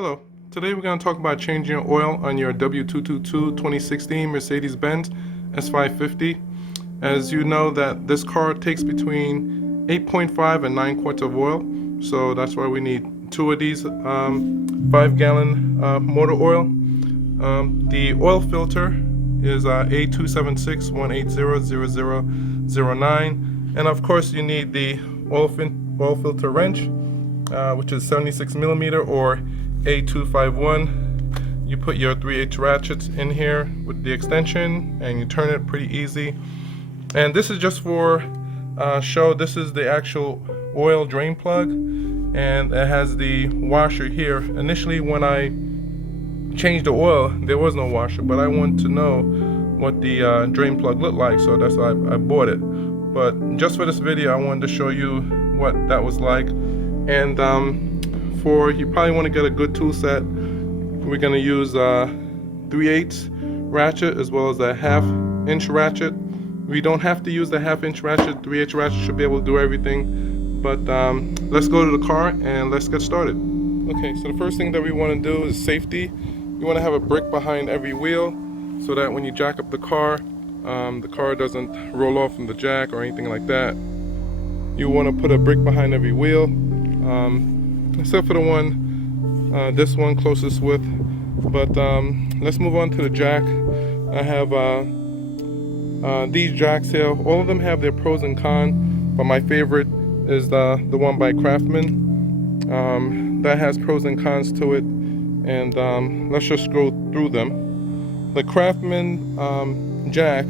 Hello. Today we're going to talk about changing oil on your W222 2016 Mercedes Benz S550. As you know that this car takes between 8.5 and 9 quarts of oil, so that's why we need two of these 5-gallon motor oil. The oil filter is A276-180-0009, and of course you need the oil filter wrench, which is 76 millimeter or A251. You put your 3/8 ratchets in here with the extension and you turn it pretty easy. And this is just for show. This is the actual oil drain plug, and it has the washer here. Initially when I changed the oil there was no washer, but I wanted to know what the drain plug looked like, so that's why I bought it. But just for this video I wanted to show you what that was like. And you probably want to get a good tool set. We're going to use 3/8 ratchet as well as a 1/2 inch ratchet. We don't have to use the 1/2 inch ratchet. 3/8 ratchet should be able to do everything. But let's go to the car and let's get started. Okay, so the first thing that we want to do is safety. You want to have a brick behind every wheel so that when you jack up the car doesn't roll off from the jack or anything like that. You want to put a brick behind every wheel, except for the one, this one closest with. But let's move on to the jack. I have these jacks here. All of them have their pros and cons, but my favorite is the one by Craftsman. That has pros and cons to it, and let's just go through them. The Craftsman jack,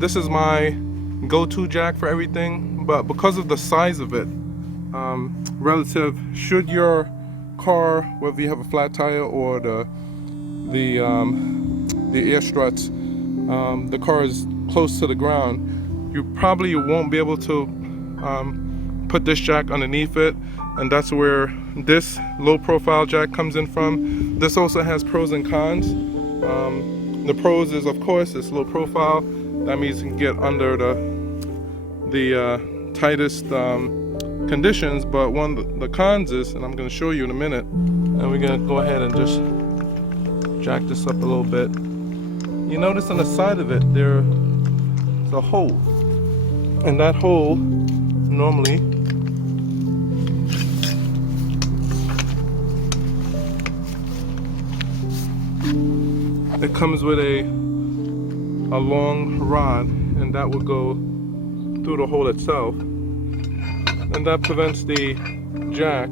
this is my go-to jack for everything, but because of the size of it, relative, should your car, whether you have a flat tire or the air struts, the car is close to the ground, you probably won't be able to put this jack underneath it, and that's where this low profile jack comes in from. This also has pros and cons. The pros is, of course, it's low profile. That means you can get under the tightest conditions, but one of the cons is, and I'm going to show you in a minute, and we're going to go ahead and just jack this up a little bit. You notice on the side of it there's a hole, and that hole normally it comes with a long rod, and that will go through the hole itself, and that prevents the jack,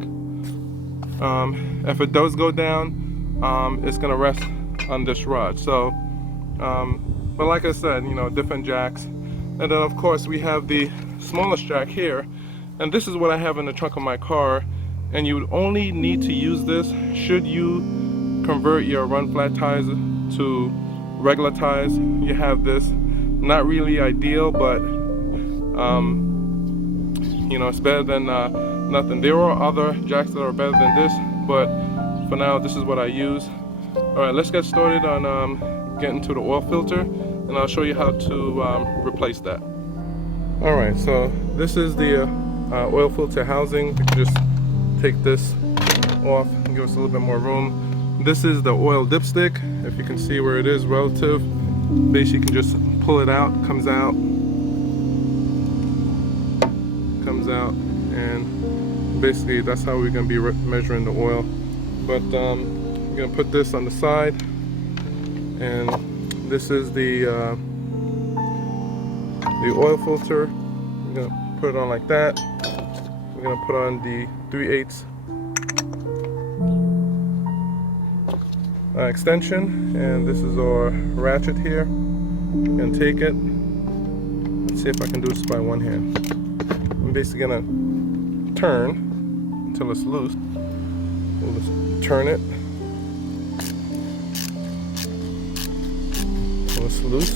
if it does go down, it's gonna rest on this rod. So but like I said, you know, different jacks. And then of course we have the smallest jack here, and this is what I have in the trunk of my car, and you would only need to use this should you convert your run flat tires to regular tires. You have this. Not really ideal, but you know, it's better than nothing. There are other jacks that are better than this, but for now this is what I use. Alright, let's get started on getting to the oil filter, and I'll show you how to replace that. Alright, so this is the oil filter housing. We can just take this off and give us a little bit more room. This is the oil dipstick. If you can see where it is relative, basically you can just pull it out, comes out, and basically that's how we're going to be measuring the oil. But I'm going to put this on the side, and this is the oil filter. We're going to put it on like that. We're going to put on the 3/8 extension, and this is our ratchet here. I'm going to take it. Let's see if I can do this by one hand. I'm basically going to turn until it's loose. We'll just turn it until it's loose.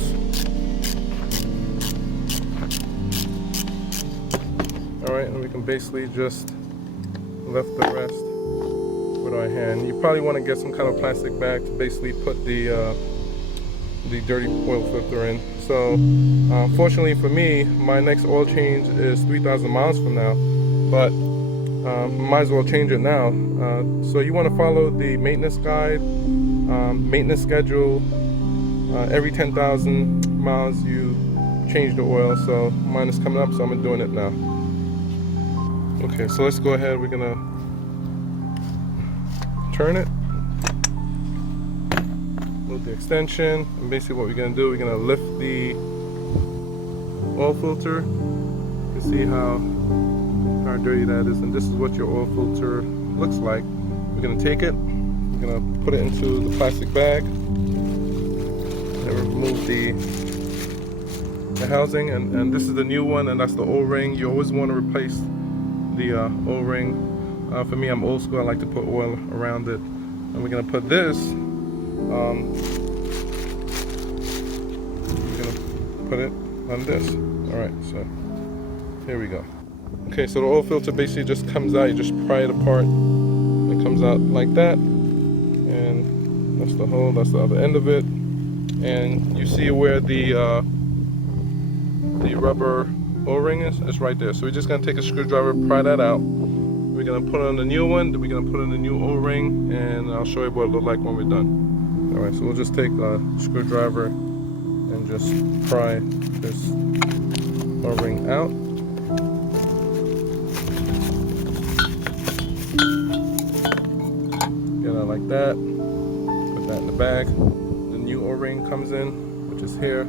Alright, and we can basically just lift the rest with our hand. You probably want to get some kind of plastic bag to basically put the dirty oil filter in. So fortunately for me, my next oil change is 3,000 miles from now, but might as well change it now. So you want to follow the maintenance guide, maintenance schedule. Every 10,000 miles you change the oil. So mine is coming up, so I'm doing it now. Okay, so let's go ahead. We're gonna turn it, move the extension, and basically what we're gonna do, we're gonna lift the oil filter. You can see how dirty that is, and this is what your oil filter looks like. We're gonna take it, we're gonna put it into the plastic bag, and remove the housing, and this is the new one, and that's the O-ring. You always want to replace the O-ring. For me, I'm old school, I like to put oil around it. And we're gonna put this, we're gonna put it on this. All right, so here we go. Okay, so the oil filter basically just comes out, you just pry it apart. It comes out like that, and that's the hole, that's the other end of it. And you see where the rubber O-ring is? It's right there. So we're just gonna take a screwdriver, pry that out. We're gonna put on the new one, then we're gonna put on the new O-ring, and I'll show you what it looks like when we're done. All right, so we'll just take a screwdriver and just pry this O-ring out. Get it out like that. Put that in the bag. The new O-ring comes in, which is here.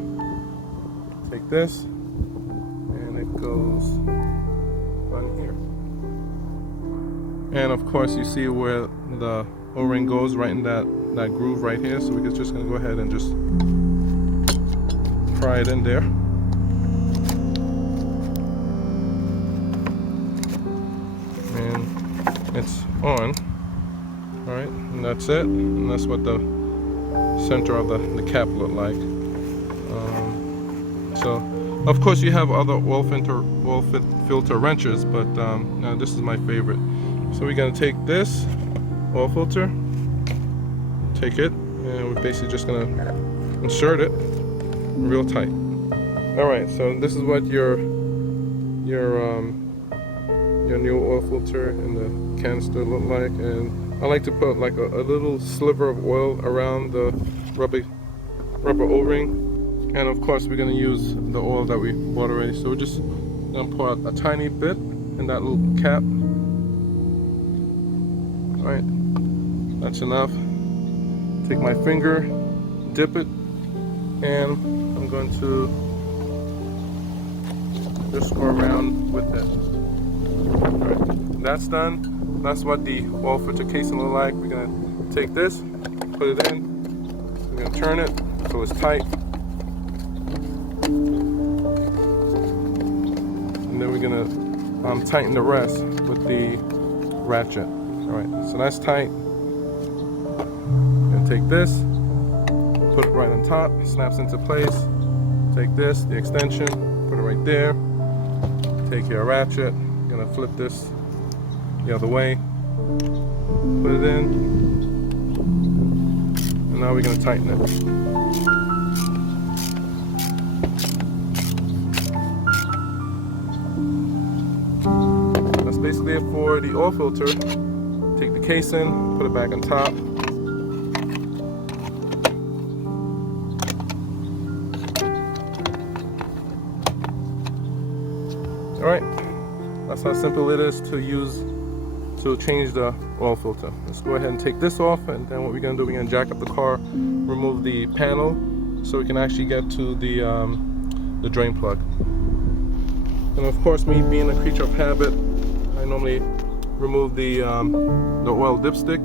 Take this, and it goes on here. And of course, you see where the O-ring goes, right in that groove right here. So we're just gonna go ahead and just pry it in there. And it's on. All right, and that's it. And that's what the center of the cap looked like. So, of course, you have other oil filter wrenches, but no, this is my favorite. So we're gonna take this oil filter, take it, and we're basically just gonna insert it real tight. All right, so this is what your new oil filter and the canister look like, and I like to put like a little sliver of oil around the rubber O-ring. And of course, we're gonna use the oil that we bought already. So we're just gonna pour out a tiny bit in that little cap. All right, that's enough. Take my finger, dip it, and I'm going to just go around with it. All right, that's done. That's what the oil filter casing look like. We're gonna take this, put it in. We're gonna turn it so it's tight. And then we're gonna tighten the rest with the ratchet. All right, so that's tight. I'm gonna take this, put it right on top, it snaps into place. Take this, the extension, put it right there. Take your ratchet, I'm gonna flip this the other way, put it in, and now we're gonna tighten it. Basically it for the oil filter. Take the casing, put it back on top. All right, that's how simple it is to use to change the oil filter. Let's go ahead and take this off, and then what we're gonna do, we're gonna jack up the car, remove the panel, so we can actually get to the drain plug. And of course, me being a creature of habit, I normally remove the oil dipstick,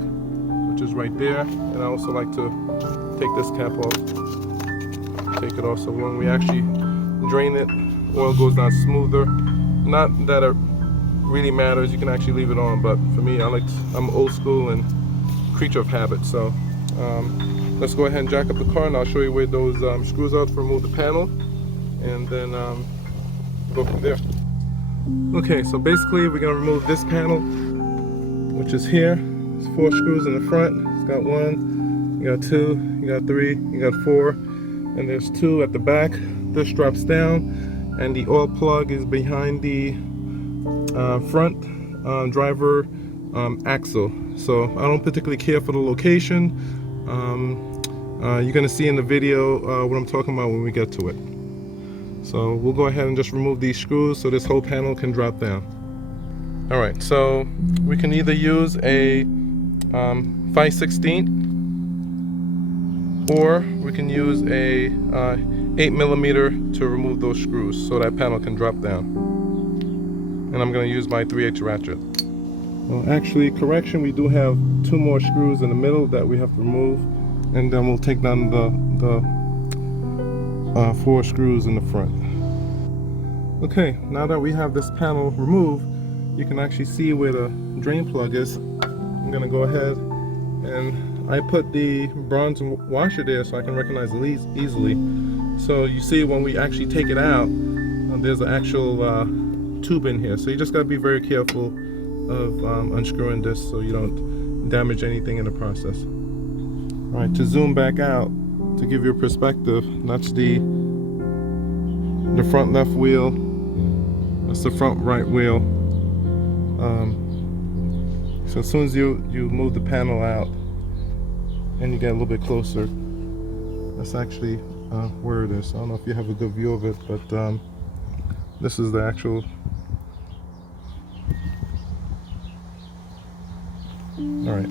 which is right there, and I also like to take this cap off, take it off, so when we actually drain it, oil goes down smoother. Not that it really matters, you can actually leave it on, but for me, I'm old school and creature of habit. So let's go ahead and jack up the car, and I'll show you where those screws are to remove the panel, and then go from there. Okay, so basically we're gonna remove this panel, which is here. There's 4 screws in the front. It's got 1, you got 2, you got 3, you got 4, and there's 2 at the back. This drops down, and the oil plug is behind the front driver axle. So I don't particularly care for the location. You're going to see in the video what I'm talking about when we get to it. So we'll go ahead and just remove these screws so this whole panel can drop down. Alright, so we can either use a 5/16 or we can use a 8mm to remove those screws so that panel can drop down. And I'm going to use my 3/8 ratchet. Well, actually, correction, we do have 2 more screws in the middle that we have to remove, and then we'll take down the 4 screws in the front. Okay, now that we have this panel removed, you can actually see where the drain plug is. I'm gonna go ahead and I put the bronze washer there so I can recognize it easily. So you see when we actually take it out, there's an actual tube in here. So you just gotta be very careful of unscrewing this so you don't damage anything in the process. All right, to zoom back out, to give you a perspective, that's the front left wheel, that's the front right wheel. So as soon as you move the panel out and you get a little bit closer, that's actually where it is. I don't know if you have a good view of it, but this is the actual. All right.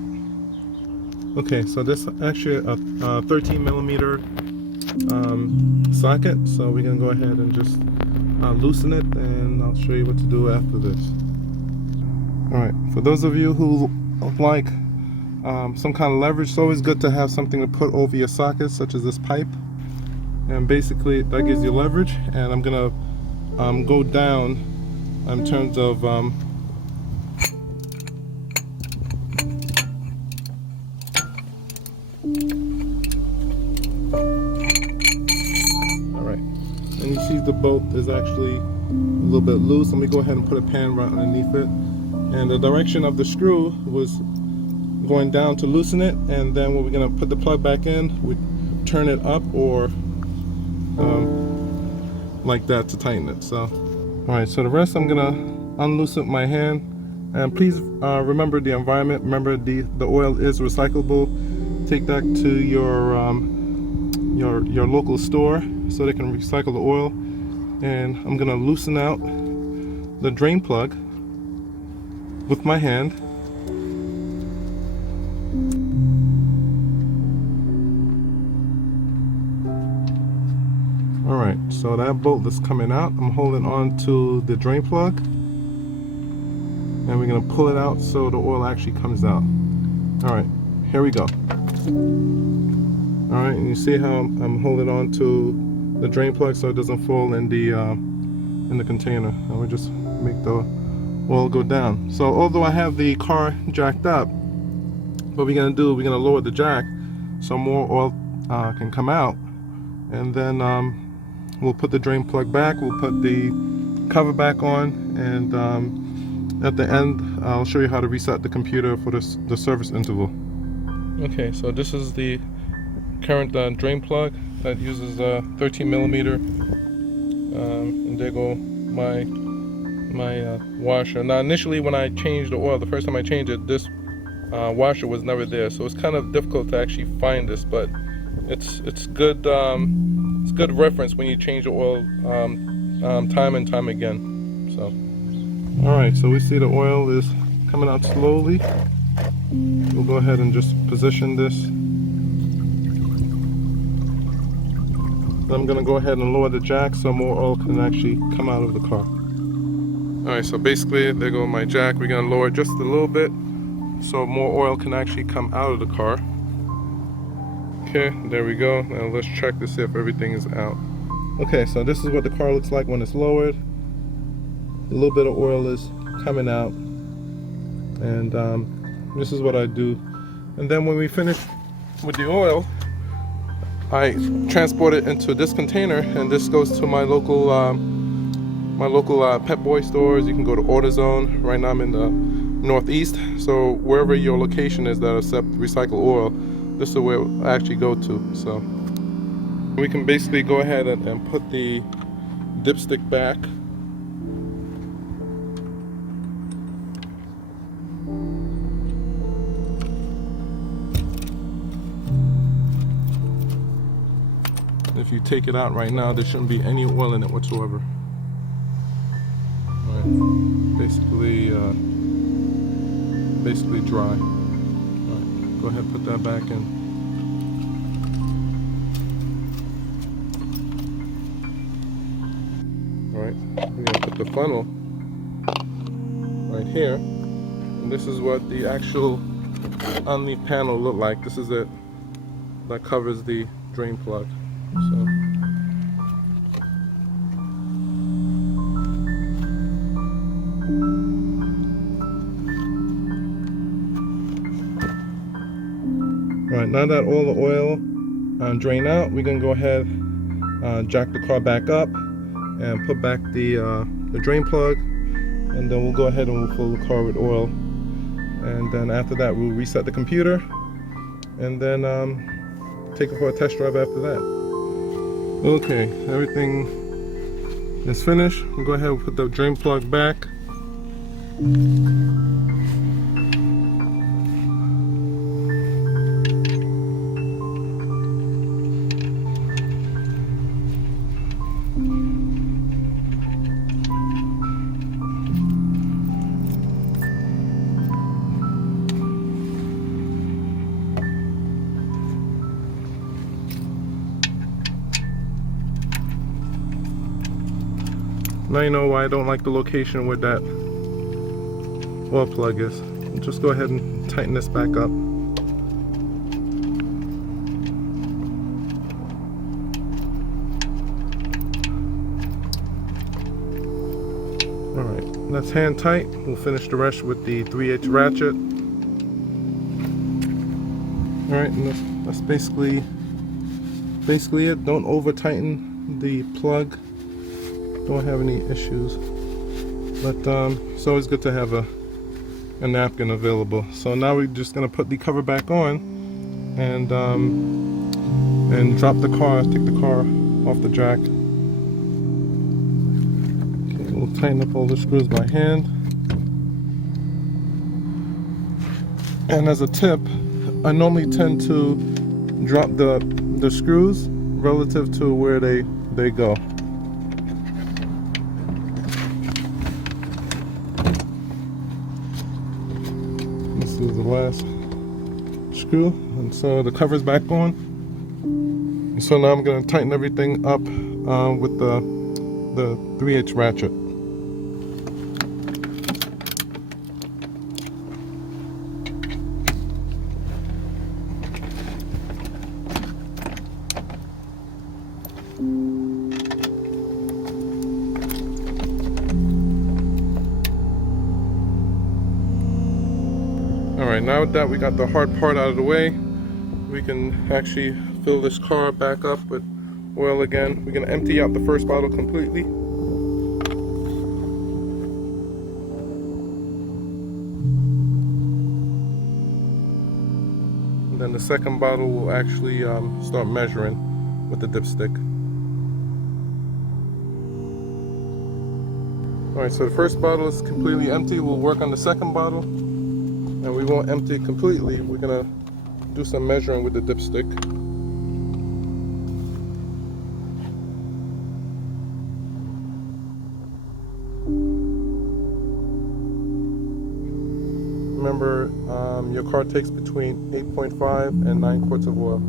Okay, so this is actually a 13mm socket. So we're gonna go ahead and just loosen it, and I'll show you what to do after this. All right, for those of you who like some kind of leverage, it's always good to have something to put over your sockets, such as this pipe. And basically that gives you leverage. And I'm gonna go down in terms of and you see the bolt is actually a little bit loose. Let me go ahead and put a pan right underneath it. And the direction of the screw was going down to loosen it, and then when we're going to put the plug back in, we turn it up or like that to tighten it. So, alright, so the rest I'm going to unloosen with my hand. And please remember the environment. Remember the oil is recyclable. Take that to your local store so they can recycle the oil. And I'm gonna loosen out the drain plug with my hand. All right, so that bolt is coming out. I'm holding on to the drain plug, and we're gonna pull it out so the oil actually comes out. All right, here we go. All right, and you see how I'm holding on to the drain plug so it doesn't fall in the container. And we just make the oil go down. So although I have the car jacked up, what we're gonna do, we're gonna lower the jack so more oil can come out, and then we'll put the drain plug back, we'll put the cover back on, and at the end I'll show you how to reset the computer for the service interval. Okay, so this is the current drain plug that uses 13mm, and there go my washer. Now initially when I changed the oil, the first time I changed it, this washer was never there, so it's kind of difficult to actually find this, but it's good reference when you change the oil time and time again. So all right, so we see the oil is coming out slowly. We'll go ahead and just position this. I'm gonna go ahead and lower the jack so more oil can actually come out of the car. Alright, so basically there goes my jack. We're gonna lower it just a little bit so more oil can actually come out of the car. Okay, there we go. Now let's check to see if everything is out. Okay, so this is what the car looks like when it's lowered. A little bit of oil is coming out, and this is what I do. And then when we finish with the oil, I transport it into this container, and this goes to my local Pep Boy stores. You can go to AutoZone. Right now I'm in the Northeast, so wherever your location is that accept recycled oil, this is where I actually go to. So we can basically go ahead and put the dipstick back. If you take it out right now, there shouldn't be any oil in it whatsoever. All right. Basically dry. All right. Go ahead and put that back in. Alright, we're going to put the funnel right here, and this is what the actual underneath panel look like. This is it that covers the drain plug. So alright, now that all the oil drained out, we're going to go ahead, jack the car back up and put back the drain plug, and then we'll go ahead and we'll fill the car with oil, and then after that we'll reset the computer, and then take it for a test drive after that. Okay, everything is finished. We'll go ahead and put the drain plug back. Now you know why I don't like the location where that oil plug is. Just go ahead and tighten this back up. Alright, that's hand tight. We'll finish the rest with the 3/8 ratchet. Alright, and that's basically it. Don't over tighten the plug. Don't have any issues, but it's always good to have a napkin available. So now we're just gonna put the cover back on and drop the car, take the car off the jack. Okay, we'll tighten up all the screws by hand. And as a tip, I normally tend to drop the screws relative to where they go. This is the last screw, and so the cover's back on. And so now I'm going to tighten everything up with the 3/8 ratchet. Alright, now that we got the hard part out of the way, we can actually fill this car back up with oil again. We're going to empty out the first bottle completely. And then the second bottle will actually start measuring with the dipstick. Alright, so the first bottle is completely empty. We'll work on the second bottle. And we won't empty it completely. We're gonna do some measuring with the dipstick. Remember, your car takes between 8.5 and 9 quarts of oil.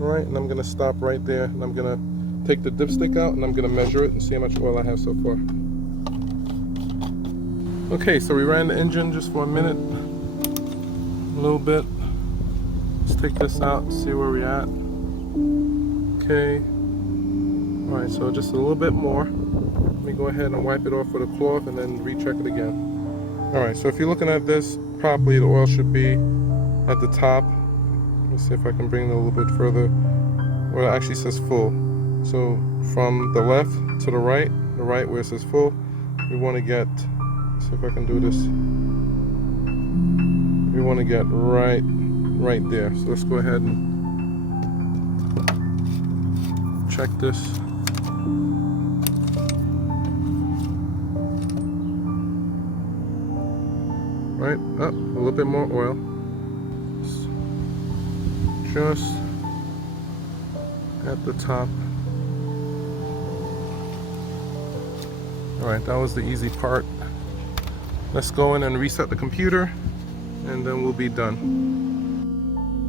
Alright, and I'm gonna stop right there, and I'm gonna take the dipstick out and I'm going to measure it and see how much oil I have so far. Okay, so we ran the engine just for a minute, a little bit. Let's take this out and see where we're at. Okay, alright, so just a little bit more. Let me go ahead and wipe it off with a cloth and then recheck it again. Alright, so if you're looking at this properly, the oil should be at the top. Let's see if I can bring it a little bit further. Well, it actually says full. So from the left to the right where it says full, we want to get, let's see if I can do this, we want to get right there. So let's go ahead and check this. right? Up, a little bit more oil. Just at the top. Alright, that was the easy part. Let's go in and reset the computer, and then we'll be done.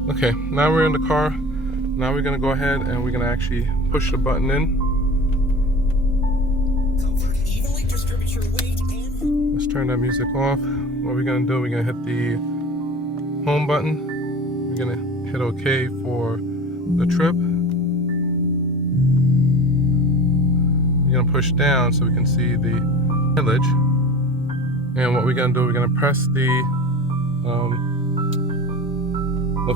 Okay, now we're in the car. Now we're gonna go ahead and we're gonna actually push the button in. Let's turn that music off. What we're gonna do, we're gonna hit the home button. We're gonna hit OK for the trip. We're gonna push down so we can see the mileage. And what we're gonna do, we're gonna press the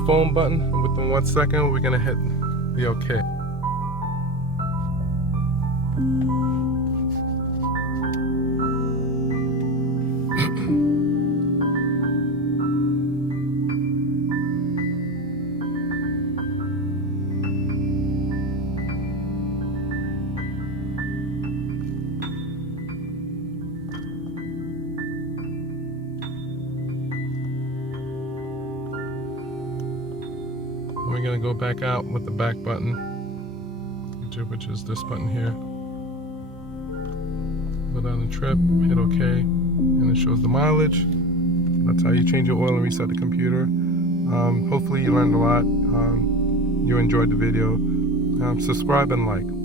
phone button, and within 1 second, we're gonna hit the OK. We're gonna go back out with the back button, which is this button here. Go down the trip, hit OK, and it shows the mileage. That's how you change your oil and reset the computer. Hopefully you learned a lot. You enjoyed the video. Subscribe and like.